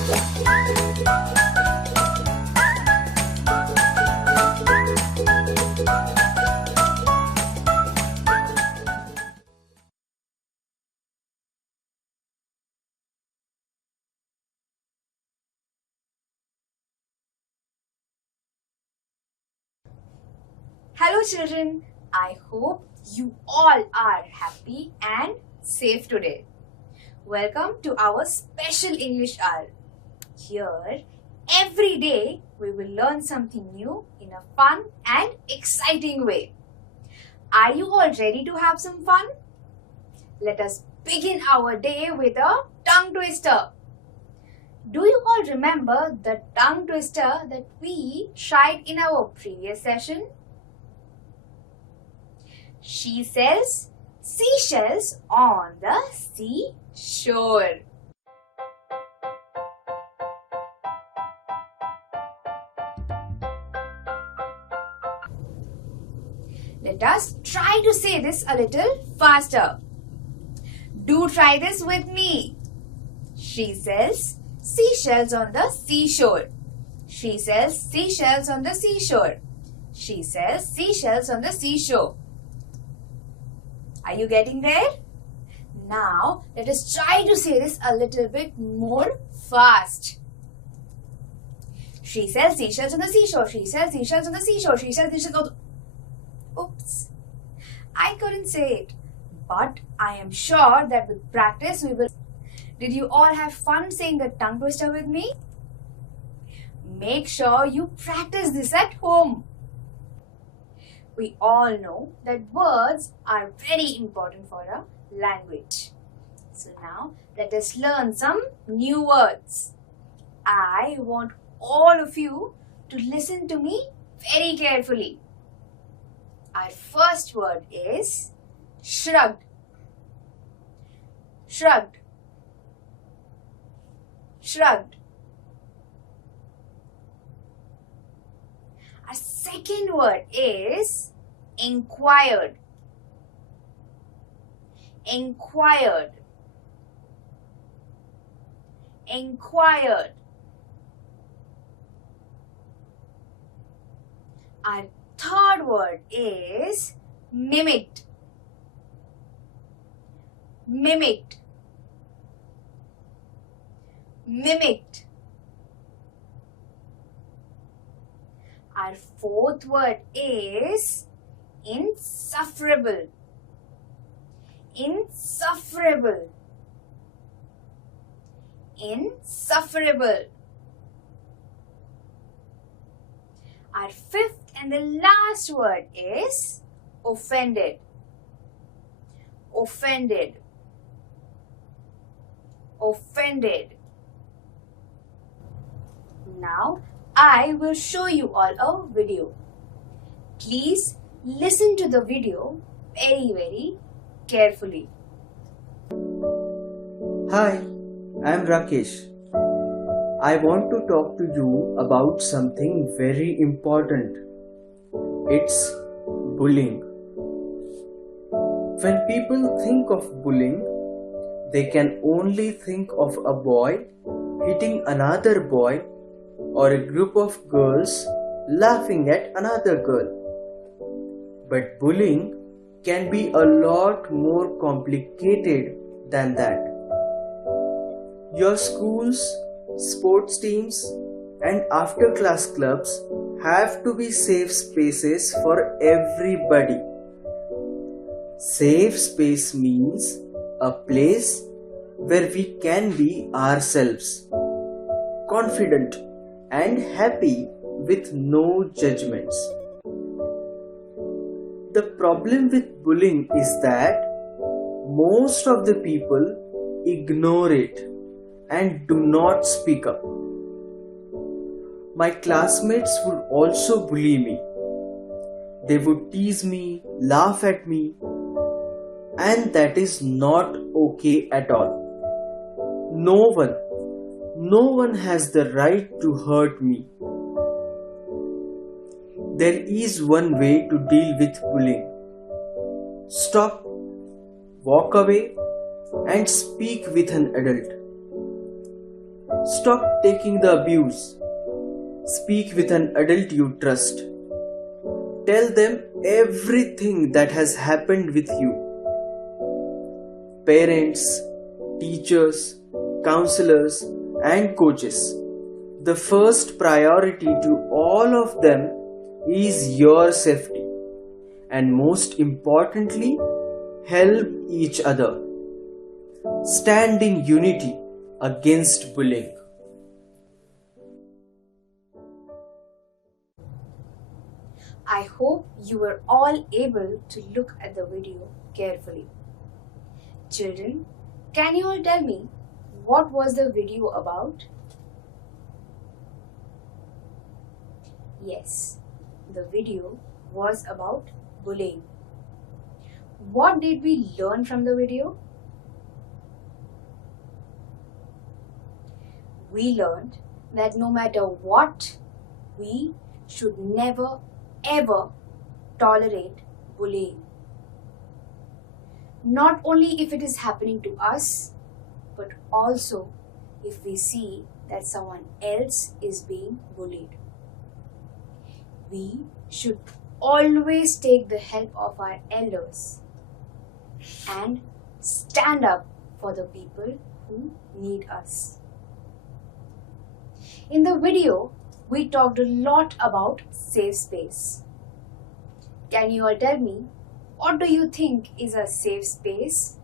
Hello children, I hope you all are happy and safe today. Welcome to our special English hour. Here, every day we will learn something new in a fun and exciting way. Are you all ready to have some fun? Let us begin our day with a tongue twister. Do you all remember the tongue twister that we tried in our previous session? She sells seashells on the seashore. Let us try to say this a little faster. Do try this with me. She sells seashells on the seashore. She sells seashells on the seashore. She sells seashells on the seashore. Are you getting there? Now, let us try to say this a little bit more fast. She sells seashells on the seashore. She sells seashells on the seashore. She sells seashells on the... Oops. I couldn't say it. But I am sure that with practice we will... Did you all have fun saying the tongue twister with me? Make sure you practice this at home. We all know that words are very important for a language. So now let us learn some new words. I want all of you to listen to me very carefully. Our first word is shrugged. Shrugged. Shrugged. Our second word is inquired. Inquired. Inquired. Our third word is mimicked. Mimicked. Mimicked. Our fourth word is insufferable. Insufferable. Insufferable. Our fifth and the last word is offended. Offended. Offended. Now, I will show you all a video. Please listen to the video very carefully. Hi, I am Rakesh. I want to talk to you about something very important. It's bullying. When people think of bullying, they can only think of a boy hitting another boy or a group of girls laughing at another girl. But bullying can be a lot more complicated than that. Your schools, sports teams, and after-class clubs have to be safe spaces for everybody. Safe space means a place where we can be ourselves, confident and happy with no judgments. The problem with bullying is that most of the people ignore it and do not speak up. My classmates would also bully me. They would tease me, laugh at me, and that is not okay at all. No one has the right to hurt me. There is one way to deal with bullying. Stop, walk away, and speak with an adult. Stop taking the abuse. Speak with an adult you trust. Tell them everything that has happened with you. Parents, teachers, counselors, and coaches. The first priority to all of them is your safety. And most importantly, help each other. Stand in unity against bullying. I hope you were all able to look at the video carefully. Children, can you all tell me what was the video about? Yes, the video was about bullying. What did we learn from the video? We learned that no matter what, we should never ever tolerate bullying. Not only if it is happening to us, but also if we see that someone else is being bullied. We should always take the help of our elders and stand up for the people who need us. In the video, we talked a lot about safe space. Can you all tell me, what do you think is a safe space?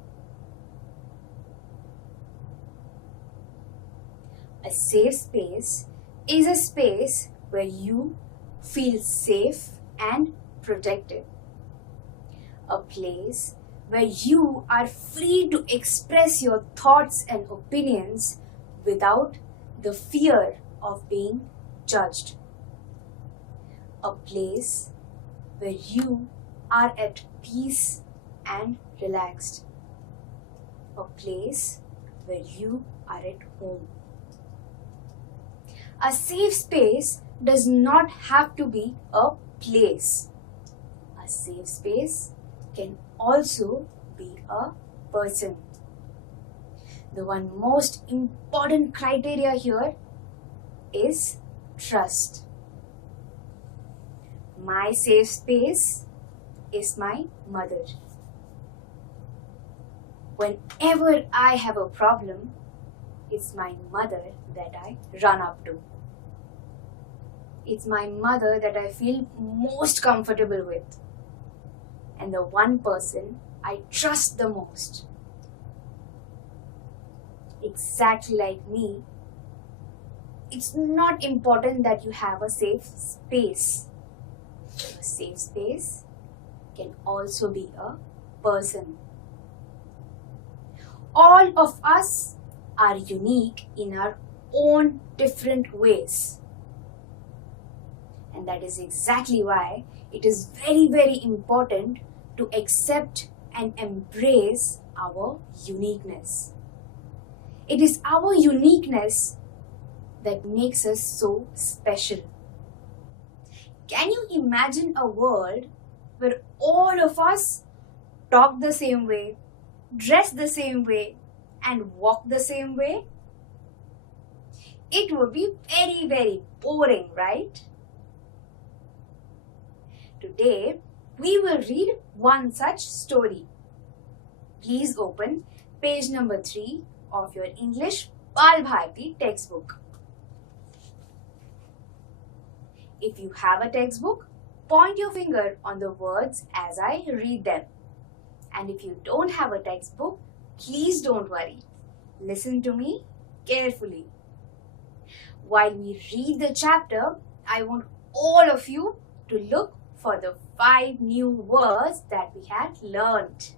A safe space is a space where you feel safe and protected. A place where you are free to express your thoughts and opinions without the fear of being judged. A place where you are at peace and relaxed. A place where you are at home. A safe space does not have to be a place. A safe space can also be a person. The one most important criteria here is trust. My safe space is my mother. Whenever I have a problem, it's my mother that I run up to. It's my mother that I feel most comfortable with, and the one person I trust the most. Exactly like me, it's not important that you have a safe space. A safe space can also be a person. All of us are unique in our own different ways. And that is exactly why it is very, very important to accept and embrace our uniqueness. It is our uniqueness that makes us so special. Can you imagine a world where all of us talk the same way, dress the same way, and walk the same way? It would be very, very boring, right? Today, we will read one such story. Please open page number 3 of your English Bal Bharati textbook. If you have a textbook, point your finger on the words as I read them. And if you don't have a textbook, please don't worry. Listen to me carefully. While we read the chapter, I want all of you to look for the 5 new words that we had learned.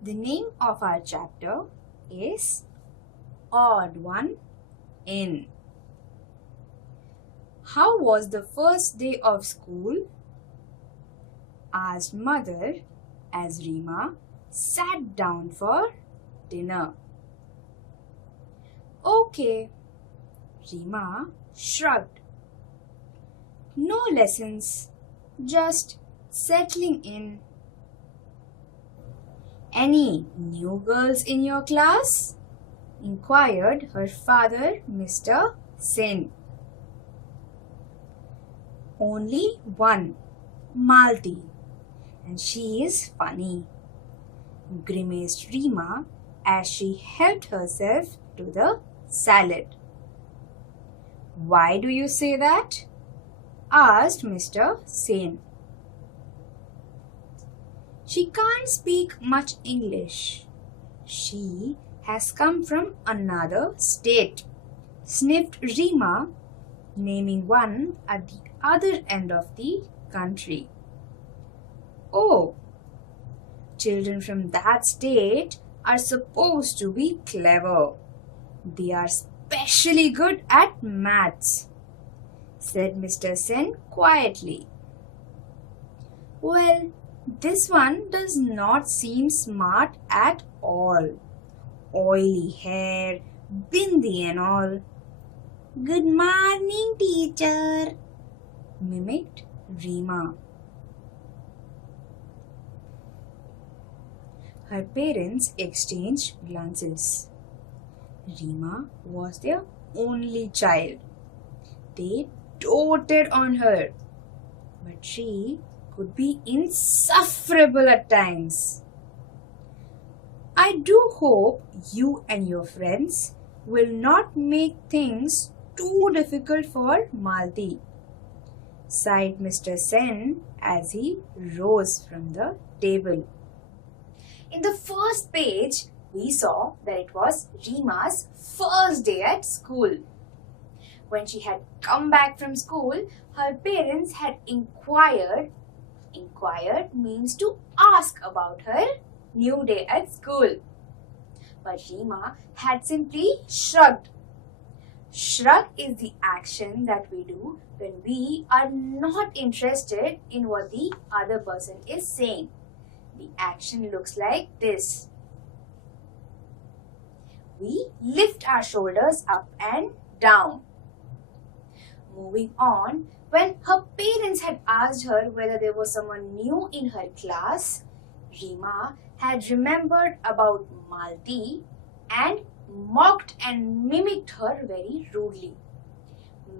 The name of our chapter is Odd One In. How was the first day of school? Asked mother as Rima sat down for dinner. Okay, Rima shrugged. No lessons, just settling in. Any new girls in your class? inquired her father, Mr. Sen. Only one, Malti, and she is funny, grimaced Rima as she helped herself to the salad. Why do you say that? Asked Mr. Sen. She can't speak much English. She has come from another state, sniffed Rima, naming one at the other end of the country. Oh, children from that state are supposed to be clever. They are especially good at maths, said Mr. Sen quietly. Well, this one does not seem smart at all. Oily hair, bindi and all. Good morning, teacher, mimicked Rima. Her parents exchanged glances. Rima was their only child. They doted on her, but she could be insufferable at times. I do hope you and your friends will not make things too difficult for Malti, sighed Mr. Sen as he rose from the table. In the first page, we saw that it was Rima's first day at school. When she had come back from school, her parents had inquired. Inquired means to ask about her new day at school. But Rima had simply shrugged. Shrug is the action that we do when we are not interested in what the other person is saying. The action looks like this. We lift our shoulders up and down. Moving on, when her parents had asked her whether there was someone new in her class, Rima had remembered about Malti and mocked and mimicked her very rudely.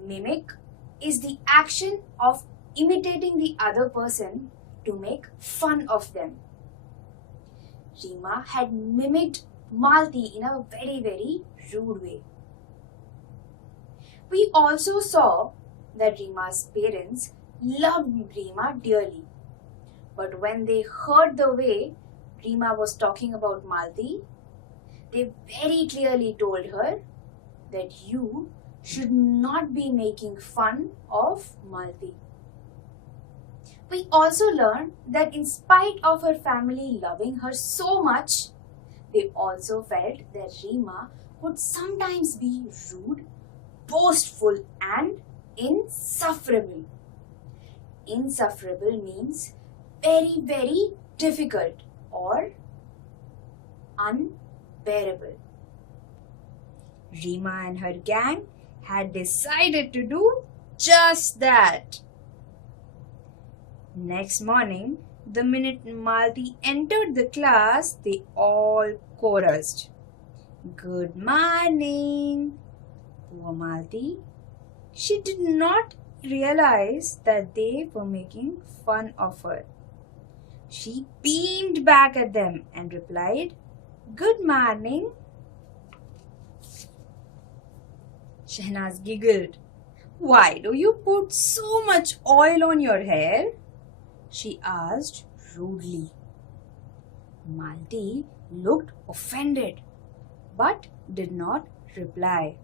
Mimic is the action of imitating the other person to make fun of them. Rima had mimicked Malti in a very rude way. We also saw that Rima's parents loved Rima dearly. But when they heard the way Rima was talking about Malti, they very clearly told her that you should not be making fun of Malti. We also learned that in spite of her family loving her so much, they also felt that Rima could sometimes be rude, boastful and insufferable. Insufferable means very difficult or unbearable. Rima and her gang had decided to do just that. Next morning, the minute Malti entered the class, they all chorused, "Good morning." Poor Malti. She did not realize that they were making fun of her. She beamed back at them and replied, "Good morning." Shehnaz giggled. "Why do you put so much oil on your hair?" she asked rudely. Malti looked offended but did not reply.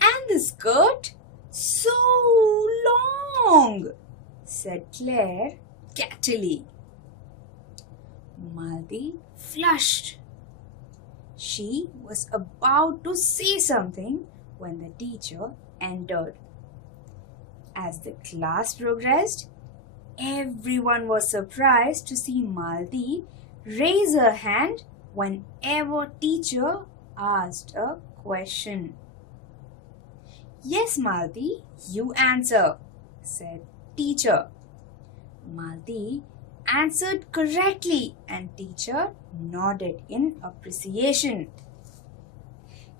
"And the skirt? So long," said Claire catily. Malti flushed. She was about to say something when the teacher entered. As the class progressed, everyone was surprised to see Malti raise her hand whenever teacher asked a question. "Yes, Malti, you answer," said teacher. Malti answered correctly and teacher nodded in appreciation.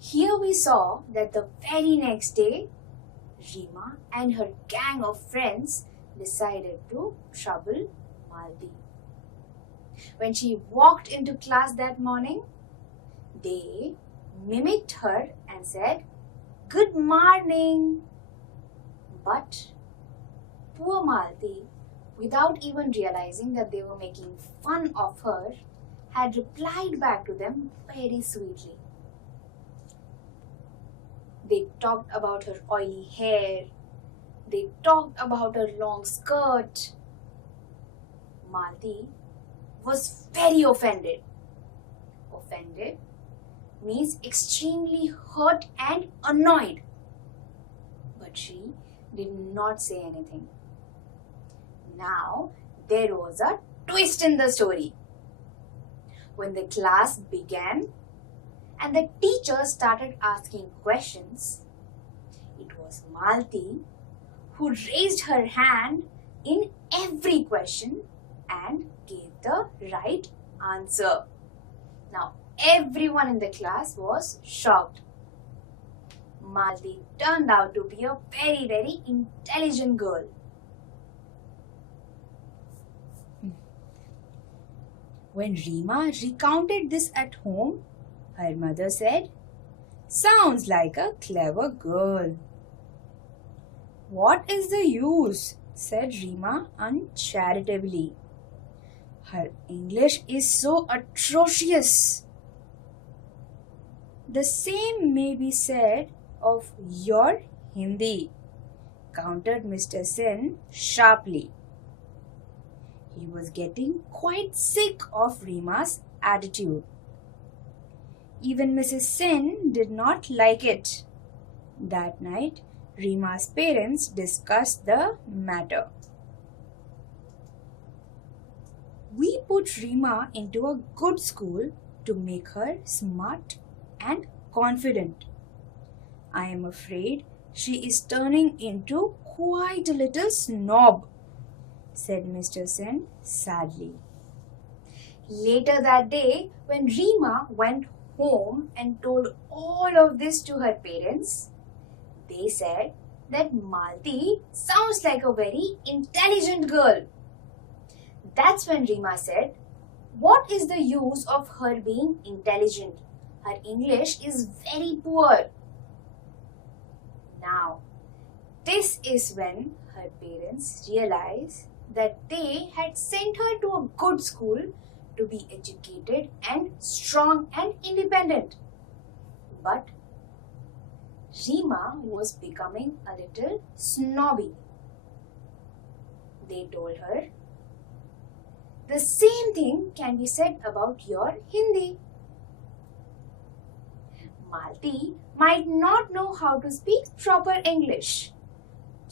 Here we saw that the very next day, Rima and her gang of friends decided to trouble Malti. When she walked into class that morning, they mimicked her and said, "Good morning." But poor Malti, without even realizing that they were making fun of her, had replied back to them very sweetly. They talked about her oily hair. They talked about her long skirt. Malti was very offended. Offended means extremely hurt and annoyed. But she did not say anything. Now, there was a twist in the story. When the class began and the teacher started asking questions, it was Malti who raised her hand in every question and gave the right answer. Now, everyone in the class was shocked. Malti turned out to be a very, very intelligent girl. When Rima recounted this at home, her mother said, "Sounds like a clever girl." "What is the use?" said Rima uncharitably. "Her English is so atrocious." "The same may be said of your Hindi," countered Mr. Sen sharply. He was getting quite sick of Rima's attitude. Even Mrs. Sen did not like it. That night, Rima's parents discussed the matter. "We put Rima into a good school to make her smart and confident. I am afraid she is turning into quite a little snob," said Mr. Sen sadly. Later that day, when Rima went home and told all of this to her parents, they said that Malti sounds like a very intelligent girl. That's when Rima said, "What is the use of her being intelligent? Her English is very poor." Now, this is when her parents realized that they had sent her to a good school to be educated and strong and independent. But Rima was becoming a little snobby. They told her, "The same thing can be said about your Hindi. Malti might not know how to speak proper English.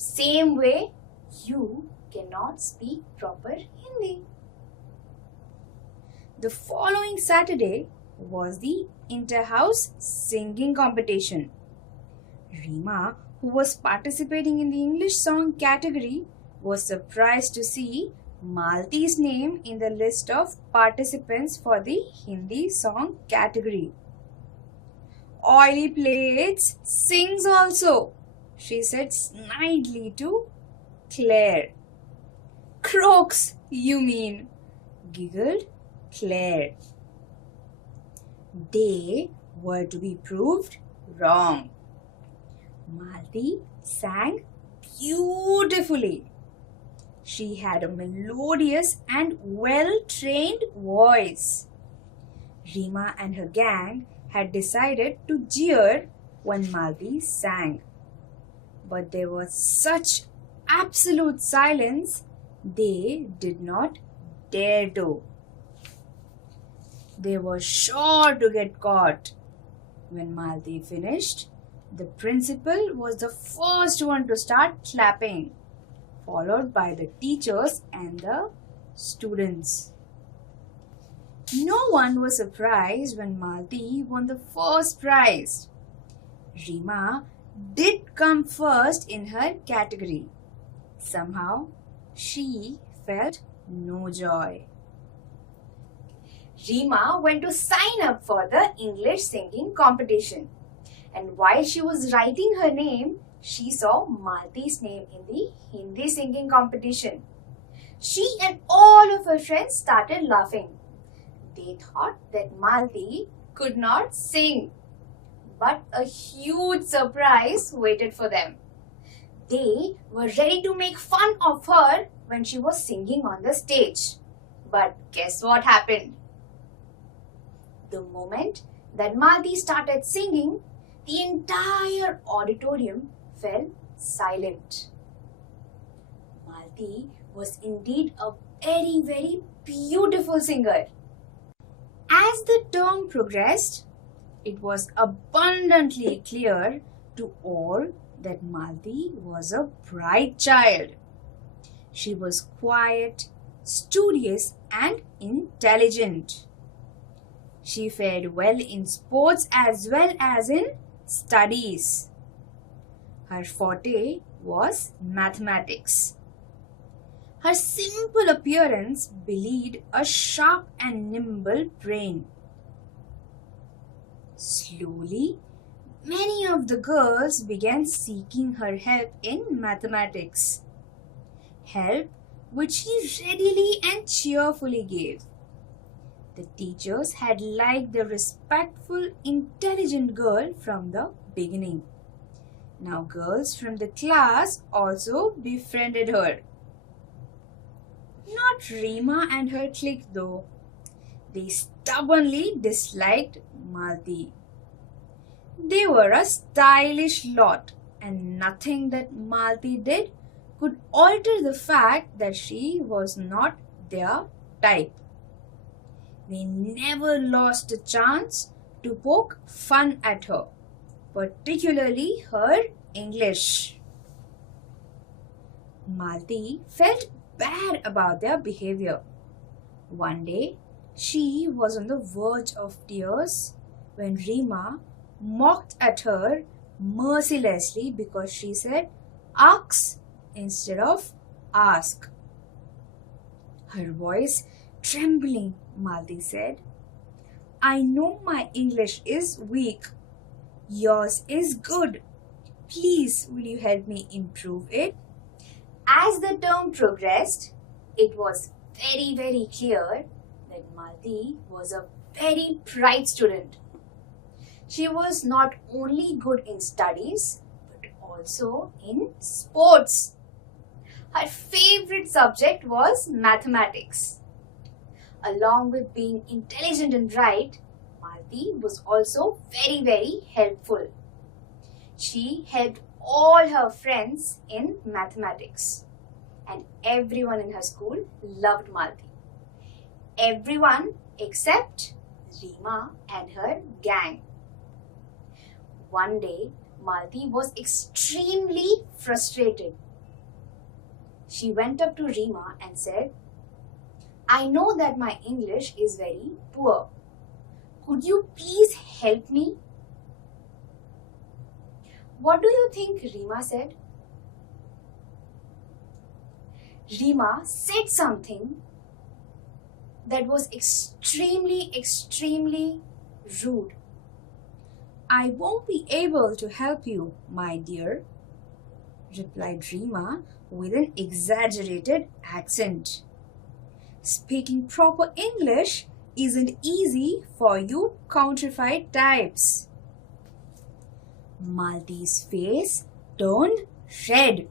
Same way, you cannot speak proper Hindi." The following Saturday was the inter-house singing competition. Rima, who was participating in the English song category, was surprised to see Malti's name in the list of participants for the Hindi song category. "Oily plates sings also," she said snidely to Claire. "Croaks, you mean," giggled Claire. They were to be proved wrong. Malti sang beautifully. She had a melodious and well-trained voice. Rima and her gang had decided to jeer when Malti sang. But there was such absolute silence, they did not dare to. They were sure to get caught. When Malti finished, the principal was the first one to start clapping, followed by the teachers and the students. No one was surprised when Malti won the first prize. Rima did come first in her category. Somehow, she felt no joy. Rima went to sign up for the English singing competition. And while she was writing her name, she saw Malti's name in the Hindi singing competition. She and all of her friends started laughing. They thought that Malti could not sing. But a huge surprise waited for them. They were ready to make fun of her when she was singing on the stage. But guess what happened? The moment that Malti started singing, the entire auditorium fell silent. Malti was indeed a very, very beautiful singer. As the term progressed, it was abundantly clear to all that Malti was a bright child. She was quiet, studious, and intelligent. She fared well in sports as well as in studies. Her forte was mathematics. Her simple appearance belied a sharp and nimble brain. Slowly, many of the girls began seeking her help in mathematics. Help which she readily and cheerfully gave. The teachers had liked the respectful, intelligent girl from the beginning. Now girls from the class also befriended her. Not Rima and her clique though. They stubbornly disliked Malti. They were a stylish lot, and nothing that Malti did could alter the fact that she was not their type. They never lost a chance to poke fun at her, particularly her English. Malti felt bad about their behavior. One day, she was on the verge of tears when Rima mocked at her mercilessly because she said "ask" instead of "ask." Her voice trembling, Malti said, "I know my English is weak. Yours is good. Please, will you help me improve it?" As the term progressed, it was very, very clear that Malti was a very bright student. She was not only good in studies, but also in sports. Her favorite subject was mathematics. Along with being intelligent and bright, Malti was also very, very helpful. She helped all her friends in mathematics, and everyone in her school loved Malti. Everyone except Rima and her gang. One day, Malti was extremely frustrated. She went up to Rima and said, "I know that my English is very poor. Could you please help me?" What do you think Rima said? Rima said something that was extremely, extremely rude. "I won't be able to help you, my dear," replied Rima with an exaggerated accent. "Speaking proper English isn't easy for you countrified types." Malti's face turned red.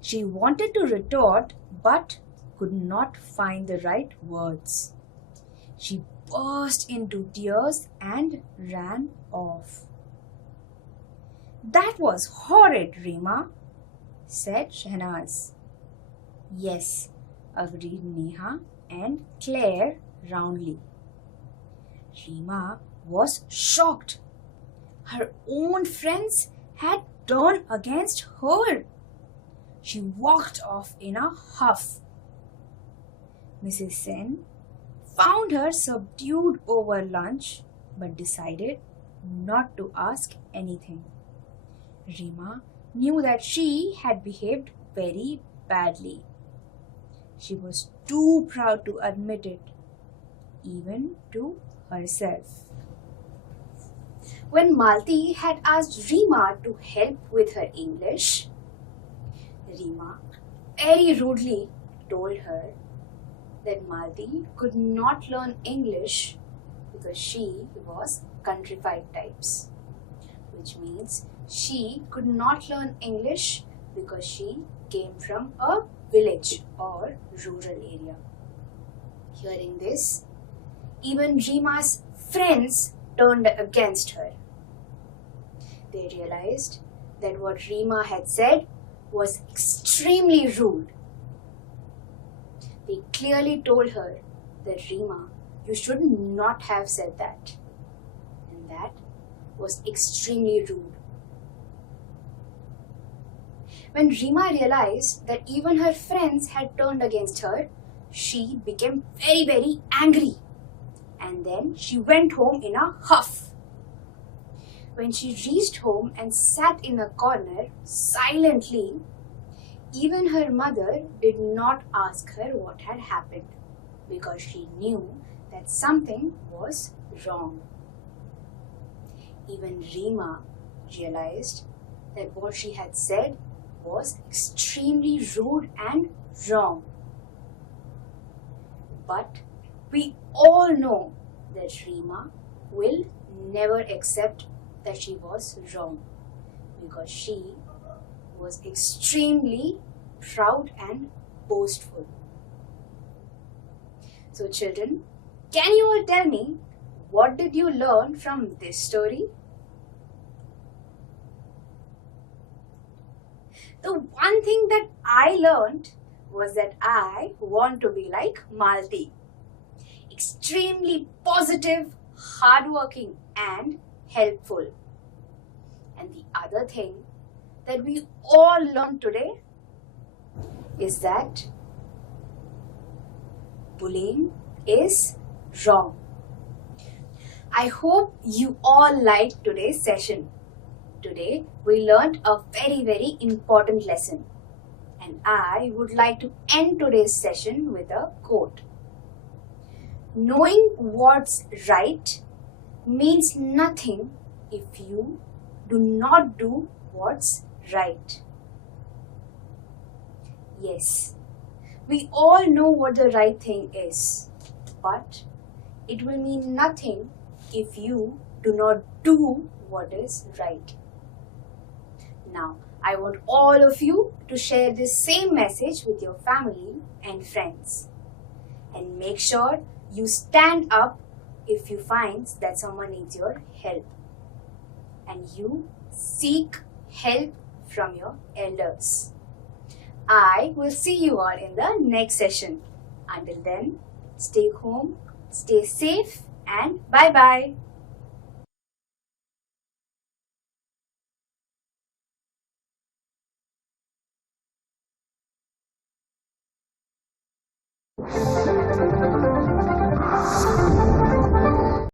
She wanted to retort but could not find the right words. She burst into tears and ran off. "That was horrid, Rima," said Shahnaz. "Yes," agreed Neha and Claire roundly. Rima was shocked. Her own friends had turned against her. She walked off in a huff. Mrs. Sen found her subdued over lunch but decided not to ask anything. Rima knew that she had behaved very badly. She was too proud to admit it, even to herself. When Malti had asked Rima to help with her English, Rima very rudely told her that Malti could not learn English because she was countrified types, which means she could not learn English because she came from a village or rural area. Hearing this, even Rima's friends turned against her. They realized that what Rima had said was extremely rude. They clearly told her that Rima, you should not have said that. And that was extremely rude. When Rima realized that even her friends had turned against her, she became very, very angry. And then she went home in a huff. When she reached home and sat in a corner silently, even her mother did not ask her what had happened because she knew that something was wrong. Even Rima realized that what she had said was extremely rude and wrong. But we all know that Rima will never accept that she was wrong because she was extremely proud and boastful. So children, can you all tell me what did you learn from this story? The one thing that I learned was that I want to be like Malti. Extremely positive, hardworking and helpful. And the other thing that we all learned today is that bullying is wrong. I hope you all liked today's session. Today we learned a very, very important lesson. And I would like to end today's session with a quote. Knowing what's right means nothing if you do not do what's right. Yes, we all know what the right thing is, but it will mean nothing if you do not do what is right. Now, I want all of you to share this same message with your family and friends. And make sure you stand up if you find that someone needs your help. And you seek help from your elders. I will see you all in the next session. Until then, stay home, stay safe, and bye-bye.